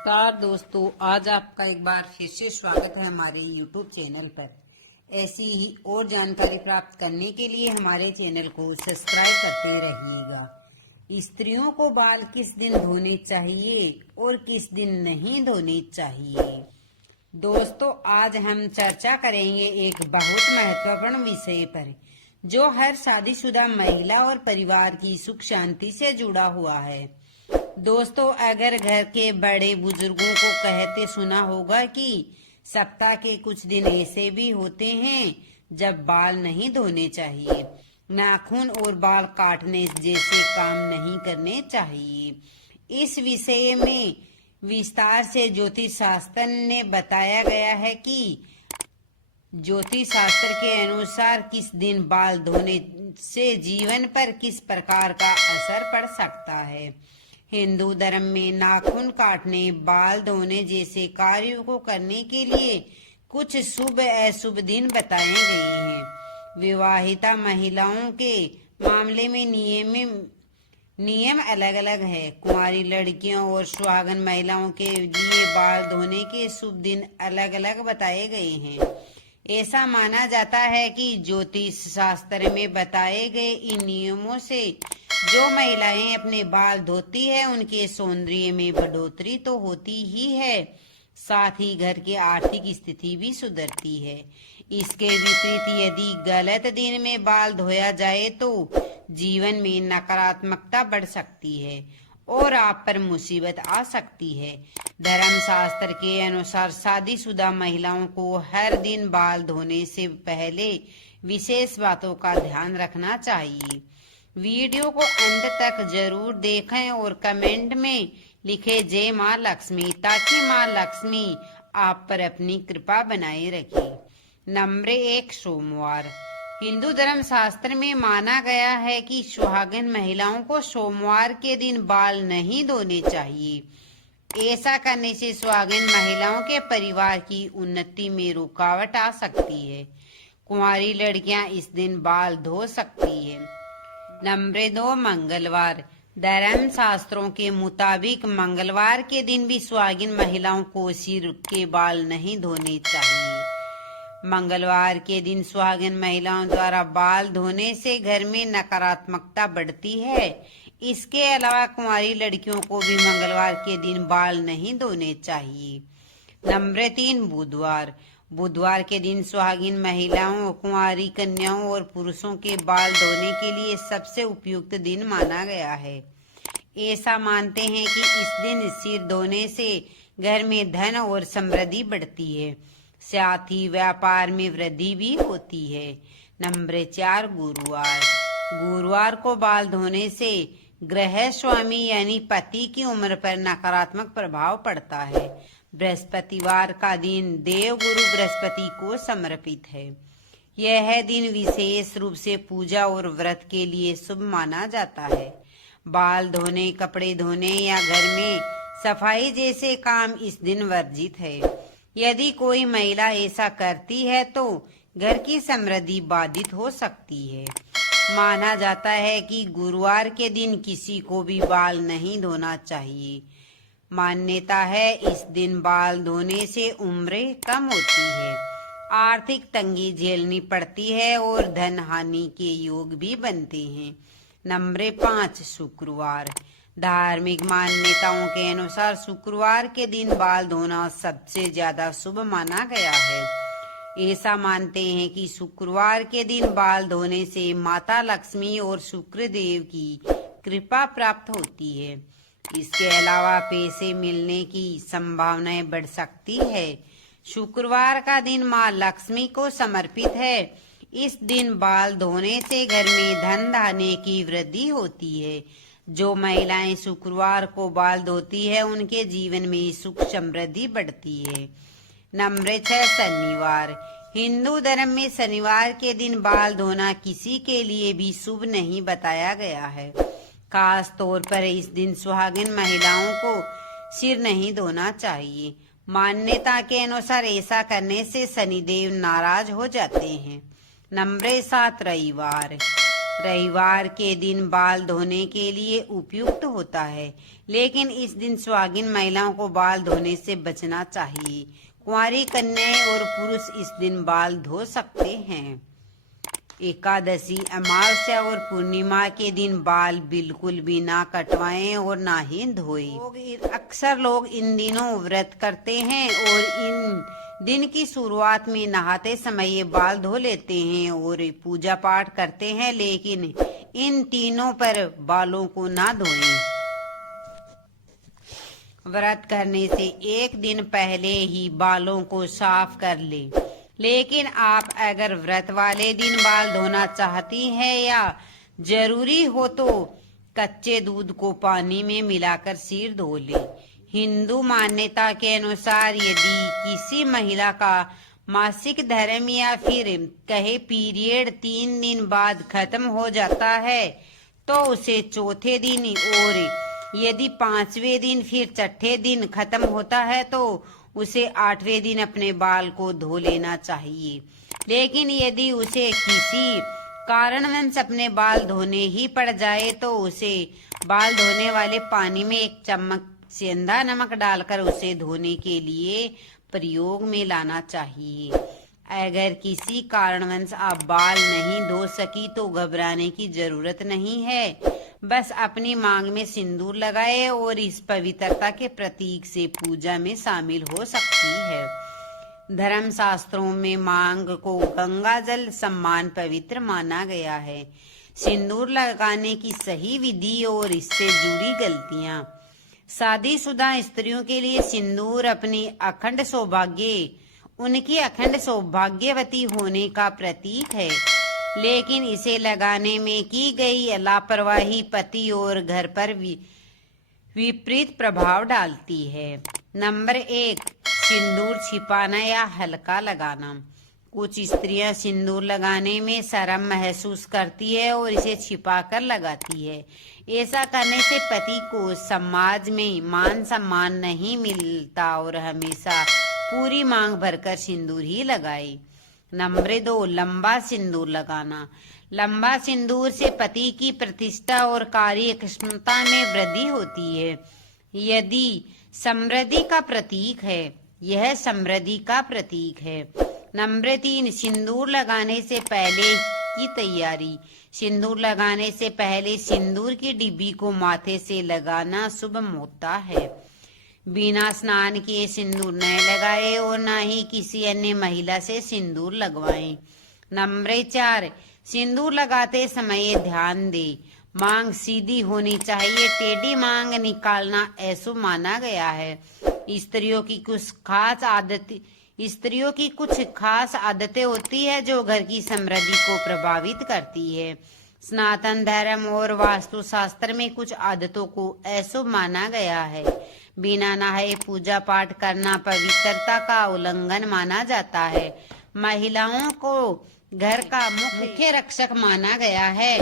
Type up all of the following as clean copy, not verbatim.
नमस्कार दोस्तों, आज आपका एक बार फिर से स्वागत है हमारे YouTube चैनल पर। ऐसी ही और जानकारी प्राप्त करने के लिए हमारे चैनल को सब्सक्राइब करते रहिएगा। स्त्रियों को बाल किस दिन धोने चाहिए और किस दिन नहीं धोने चाहिए। दोस्तों, आज हम चर्चा करेंगे एक बहुत महत्वपूर्ण विषय पर जो हर शादीशुदा महिला और परिवार की सुख शांति से जुड़ा हुआ है। दोस्तों, अगर घर के बड़े बुजुर्गों को कहते सुना होगा कि सप्ताह के कुछ दिन ऐसे भी होते हैं जब बाल नहीं धोने चाहिए, नाखून और बाल काटने जैसे काम नहीं करने चाहिए। इस विषय में विस्तार से ज्योतिष शास्त्र ने बताया गया है कि ज्योतिष शास्त्र के अनुसार किस दिन बाल धोने से जीवन पर किस प्रकार का असर पड़ सकता है। हिंदू धर्म में नाखून काटने, बाल धोने जैसे कार्यों को करने के लिए कुछ शुभ अशुभ दिन बताए गए हैं। विवाहिता महिलाओं के मामले में नियम अलग अलग है। कुंवारी लड़कियों और सुहागन महिलाओं के लिए बाल धोने के शुभ दिन अलग अलग बताए गए हैं। ऐसा माना जाता है कि ज्योतिष शास्त्र में बताए गए इन नियमों से जो महिलाएं अपने बाल धोती है उनके सौंदर्य में बढ़ोतरी तो होती ही है, साथ ही घर की आर्थिक स्थिति भी सुधरती है। इसके विपरीत यदि गलत दिन में बाल धोया जाए तो जीवन में नकारात्मकता बढ़ सकती है और आप पर मुसीबत आ सकती है। धर्म शास्त्र के अनुसार शादीशुदा महिलाओं को हर दिन बाल धोने से पहले विशेष बातों का ध्यान रखना चाहिए। वीडियो को अंत तक जरूर देखें और कमेंट में लिखें जय माँ लक्ष्मी, ताकि माँ लक्ष्मी आप पर अपनी कृपा बनाए रखे। नंबर 1, सोमवार। हिंदू धर्म शास्त्र में माना गया है कि सुहागन महिलाओं को सोमवार के दिन बाल नहीं धोने चाहिए। ऐसा करने से सुहागन महिलाओं के परिवार की उन्नति में रुकावट आ सकती है। कुंवारी लड़कियां इस दिन बाल धो सकती है। नंबर 2, मंगलवार। धर्म शास्त्रों के मुताबिक मंगलवार के दिन भी सुहागिन महिलाओं को सिर के बाल नहीं धोने चाहिए। मंगलवार के दिन सुहागिन महिलाओं द्वारा बाल धोने से घर में नकारात्मकता बढ़ती है। इसके अलावा कुंवारी लड़कियों को भी मंगलवार के दिन बाल नहीं धोने चाहिए। नंबर 3, बुधवार। बुधवार के दिन सुहागिन महिलाओं, कुंवारी कन्याओं और पुरुषों के बाल धोने के लिए सबसे उपयुक्त दिन माना गया है। ऐसा मानते हैं कि इस दिन सिर धोने से घर में धन और समृद्धि बढ़ती है, साथ ही व्यापार में वृद्धि भी होती है। नंबर 4, गुरुवार। गुरुवार को बाल धोने से गृह स्वामी यानी पति की उम्र पर नकारात्मक प्रभाव पड़ता है। बृहस्पतिवार का दिन देवगुरु बृहस्पति को समर्पित है। यह दिन विशेष रूप से पूजा और व्रत के लिए शुभ माना जाता है। बाल धोने, कपड़े धोने या घर में सफाई जैसे काम इस दिन वर्जित है। यदि कोई महिला ऐसा करती है तो घर की समृद्धि बाधित हो सकती है। माना जाता है कि गुरुवार के दिन किसी को भी बाल नहीं धोना चाहिए। मान्यता है इस दिन बाल धोने से उम्रें कम होती है, आर्थिक तंगी झेलनी पड़ती है और धन हानि के योग भी बनते हैं। नंबर 5, शुक्रवार। धार्मिक मान्यताओं के अनुसार शुक्रवार के दिन बाल धोना सबसे ज्यादा शुभ माना गया है। ऐसा मानते हैं कि शुक्रवार के दिन बाल धोने से माता लक्ष्मी और शुक्र देव की कृपा प्राप्त होती है। इसके अलावा पैसे मिलने की संभावनाएं बढ़ सकती है। शुक्रवार का दिन माँ लक्ष्मी को समर्पित है। इस दिन बाल धोने से घर में धन धान्य की वृद्धि होती है। जो महिलाएं शुक्रवार को बाल धोती है उनके जीवन में सुख समृद्धि बढ़ती है। नंबर 6, शनिवार। हिंदू धर्म में शनिवार के दिन बाल धोना किसी के लिए भी शुभ नहीं बताया गया है। खास तौर पर इस दिन सुहागिन महिलाओं को सिर नहीं धोना चाहिए। मान्यता के अनुसार ऐसा करने से शनिदेव नाराज हो जाते हैं। नंबर 7, रविवार। रविवार के दिन बाल धोने के लिए उपयुक्त होता है, लेकिन इस दिन सुहागिन महिलाओं को बाल धोने से बचना चाहिए। कुंवारी कन्याएं और पुरुष इस दिन बाल धो सकते हैं। एकादशी, अमावस्या और पूर्णिमा के दिन बाल बिल्कुल भी ना कटवाएं और ना ही धोएं। अक्सर लोग इन दिनों व्रत करते हैं और इन दिन की शुरुआत में नहाते समय ये बाल धो लेते हैं और पूजा पाठ करते हैं, लेकिन इन तीनों पर बालों को ना धोएं। व्रत करने से एक दिन पहले ही बालों को साफ कर लें। लेकिन आप अगर व्रत वाले दिन बाल धोना चाहती हैं या जरूरी हो तो कच्चे दूध को पानी में मिलाकर सिर धो लें। हिंदू मान्यता के अनुसार यदि किसी महिला का मासिक धर्म या फिर कहे पीरियड 3 दिन बाद खत्म हो जाता है तो उसे चौथे दिन, और यदि 5वें दिन फिर छठे दिन खत्म होता है तो उसे 8वें दिन अपने बाल को धो लेना चाहिए। लेकिन यदि उसे किसी कारणवश अपने बाल धोने ही पड़ जाए तो उसे बाल धोने वाले पानी में 1 चम्मच सेंधा नमक डालकर उसे धोने के लिए प्रयोग में लाना चाहिए। अगर किसी कारणवश आप बाल नहीं धो सकी तो घबराने की जरूरत नहीं है। बस अपनी मांग में सिंदूर लगाए और इस पवित्रता के प्रतीक से पूजा में शामिल हो सकती है। धर्म शास्त्रों में मांग को गंगा जल सम्मान पवित्र माना गया है। सिंदूर लगाने की सही विधि और इससे जुड़ी गलतियां। शादीशुदा स्त्रियों के लिए सिंदूर उनकी अखंड सौभाग्यवती होने का प्रतीक है, लेकिन इसे लगाने में की गई लापरवाही पति और घर पर विपरीत प्रभाव डालती है। नंबर 1, सिंदूर छिपाना या हल्का लगाना। कुछ स्त्रियां सिंदूर लगाने में शर्म महसूस करती है और इसे छिपाकर लगाती है। ऐसा करने से पति को समाज में मान सम्मान नहीं मिलता और हमेशा पूरी मांग भरकर सिंदूर ही लगाए। नंबर 2, लंबा सिंदूर लगाना। लंबा सिंदूर से पति की प्रतिष्ठा और कार्यक्षमता में वृद्धि होती है। यदि समृद्धि का प्रतीक है, यह समृद्धि का प्रतीक है। नंबर 3, सिंदूर लगाने से पहले की तैयारी। सिंदूर लगाने से पहले सिंदूर की डिब्बी को माथे से लगाना शुभ होता है। बिना स्नान किए सिंदूर न लगाए और न ही किसी अन्य महिला से सिंदूर लगवाएं। नंबर 4, सिंदूर लगाते समय ध्यान दे। मांग सीधी होनी चाहिए। टेढ़ी मांग निकालना अशुभ माना गया है। स्त्रियों की कुछ खास आदतें होती है जो घर की समृद्धि को प्रभावित करती है। सनातन धर्म और वास्तुशास्त्र में कुछ आदतों को अशुभ माना गया है। बिना नहाए पूजा पाठ करना पवित्रता का उल्लंघन माना जाता है। महिलाओं को घर का मुख्य रक्षक माना गया है।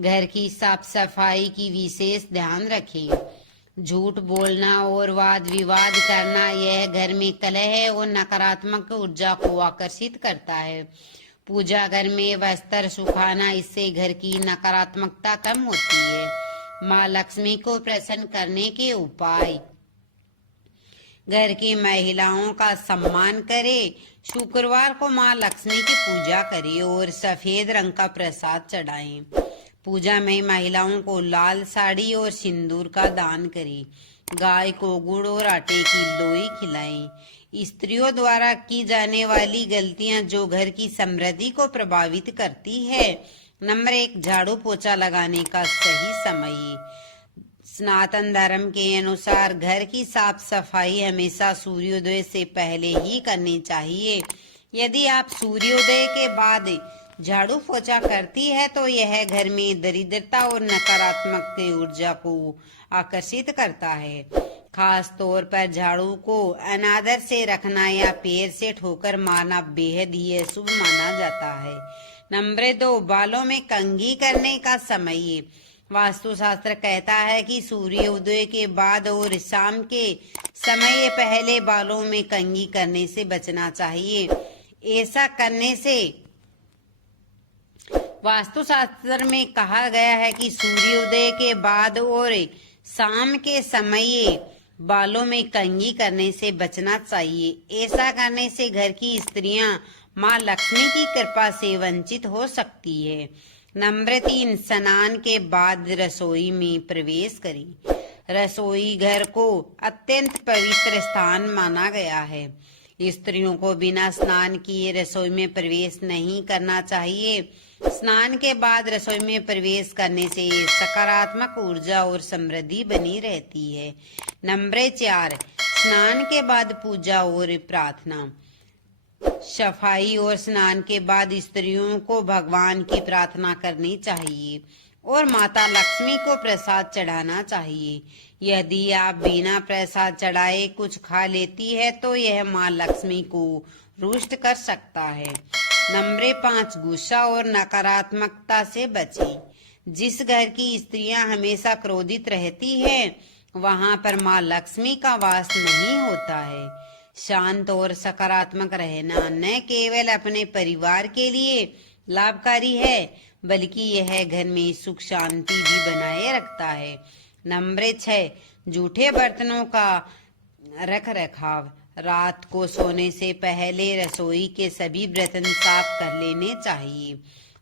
घर की साफ सफाई की विशेष ध्यान रखें। झूठ बोलना और वाद विवाद करना यह घर में कलह और नकारात्मक ऊर्जा को आकर्षित करता है। पूजा घर में वस्त्र सुखाना, इससे घर की नकारात्मकता कम होती है। माँ लक्ष्मी को प्रसन्न करने के उपाय। घर की महिलाओं का सम्मान करें। शुक्रवार को माँ लक्ष्मी की पूजा करें और सफेद रंग का प्रसाद चढ़ाएं। पूजा में महिलाओं को लाल साड़ी और सिंदूर का दान करें। गाय को गुड़ और आटे की लोई खिलाएं। स्त्रियों द्वारा की जाने वाली गलतियां जो घर की समृद्धि को प्रभावित करती है। नंबर 1, झाड़ू पोछा लगाने का सही समय। सनातन धर्म के अनुसार घर की साफ सफाई हमेशा सूर्योदय से पहले ही करनी चाहिए। यदि आप सूर्योदय के बाद झाड़ू पोछा करती है तो यह घर में दरिद्रता और नकारात्मक ऊर्जा को आकर्षित करता है। खास तौर पर झाड़ू को अनादर से रखना या पैर से ठोकर मारना बेहद ही अशुभ माना जाता है। नंबर 2, बालों में कंघी करने का समय। वास्तुशास्त्र कहता है कि सूर्योदय के बाद और शाम के समय पहले बालों में कंघी करने से बचना चाहिए। ऐसा करने से वास्तुशास्त्र में कहा गया है कि सूर्योदय के बाद और शाम के समय बालों में कंघी करने से बचना चाहिए। ऐसा करने से घर की स्त्रियां मां लक्ष्मी की कृपा से वंचित हो सकती है। नंबर 3, स्नान के बाद रसोई में प्रवेश करें। रसोई घर को अत्यंत पवित्र स्थान माना गया है। स्त्रियों को बिना स्नान किए रसोई में प्रवेश नहीं करना चाहिए। स्नान के बाद रसोई में प्रवेश करने से सकारात्मक ऊर्जा और समृद्धि बनी रहती है। नंबर 4, स्नान के बाद पूजा और प्रार्थना। सफाई और स्नान के बाद स्त्रियों को भगवान की प्रार्थना करनी चाहिए और माता लक्ष्मी को प्रसाद चढ़ाना चाहिए। यदि आप बिना प्रसाद चढ़ाए कुछ खा लेती है तो यह मां लक्ष्मी को रुष्ट कर सकता है। नंबर 5, गुस्सा और नकारात्मकता से बचें। जिस घर की स्त्रियां हमेशा क्रोधित रहती हैं, वहां पर मां लक्ष्मी का वास नहीं होता है। शांत और सकारात्मक रहना न केवल अपने परिवार के लिए लाभकारी है, बल्कि यह घर में सुख शांति भी बनाए रखता है। नंबर 6, जूठे बर्तनों का रख रखाव। रात को सोने से पहले रसोई के सभी बर्तन साफ कर लेने चाहिए।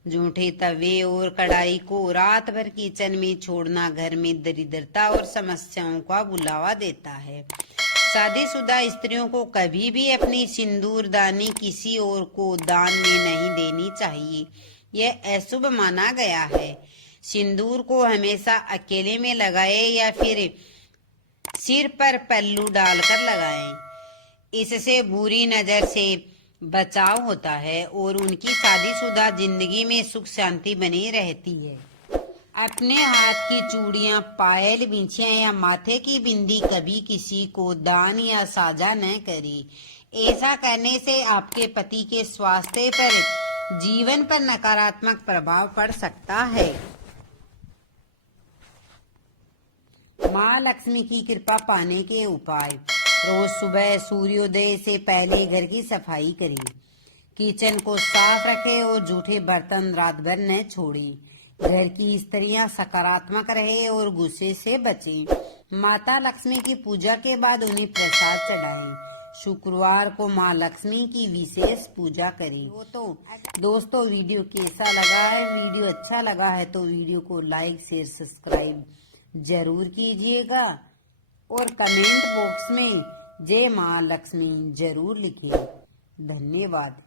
जूठे तवे और कढ़ाई को रात भर किचन में छोड़ना घर में दरिद्रता और समस्याओं का बुलावा देता है। शादीशुदा स्त्रियों को कभी भी अपनी सिंदूरदानी किसी और को दान में नहीं देनी चाहिए। यह अशुभ माना गया है। सिंदूर को हमेशा अकेले में लगाएं या फिर सिर पर पल्लू डालकर लगाएं। इससे बुरी नजर से बचाव होता है और उनकी शादीशुदा जिंदगी में सुख शांति बनी रहती है। अपने हाथ की चूड़ियां, पायल, बिंछियां या माथे की बिंदी कभी किसी को दान या साझा न करें। ऐसा करने से आपके पति के स्वास्थ्य पर, जीवन पर नकारात्मक प्रभाव पड़ सकता है। माँ लक्ष्मी की कृपा पाने के उपाय। रोज सुबह सूर्योदय से पहले घर की सफाई करें। किचन को साफ रखें और जूठे बर्तन रात भर न छोड़ें। घर की स्त्रियां सकारात्मक रहे और गुस्से से बचें। माता लक्ष्मी की पूजा के बाद उन्हें प्रसाद चढ़ाएं। शुक्रवार को माँ लक्ष्मी की विशेष पूजा करें। दोस्तों वीडियो कैसा लगा है? वीडियो अच्छा लगा है तो वीडियो को लाइक, शेयर, सब्सक्राइब जरूर कीजिएगा और कमेंट बॉक्स में जय माँ लक्ष्मी जरूर लिखें। धन्यवाद।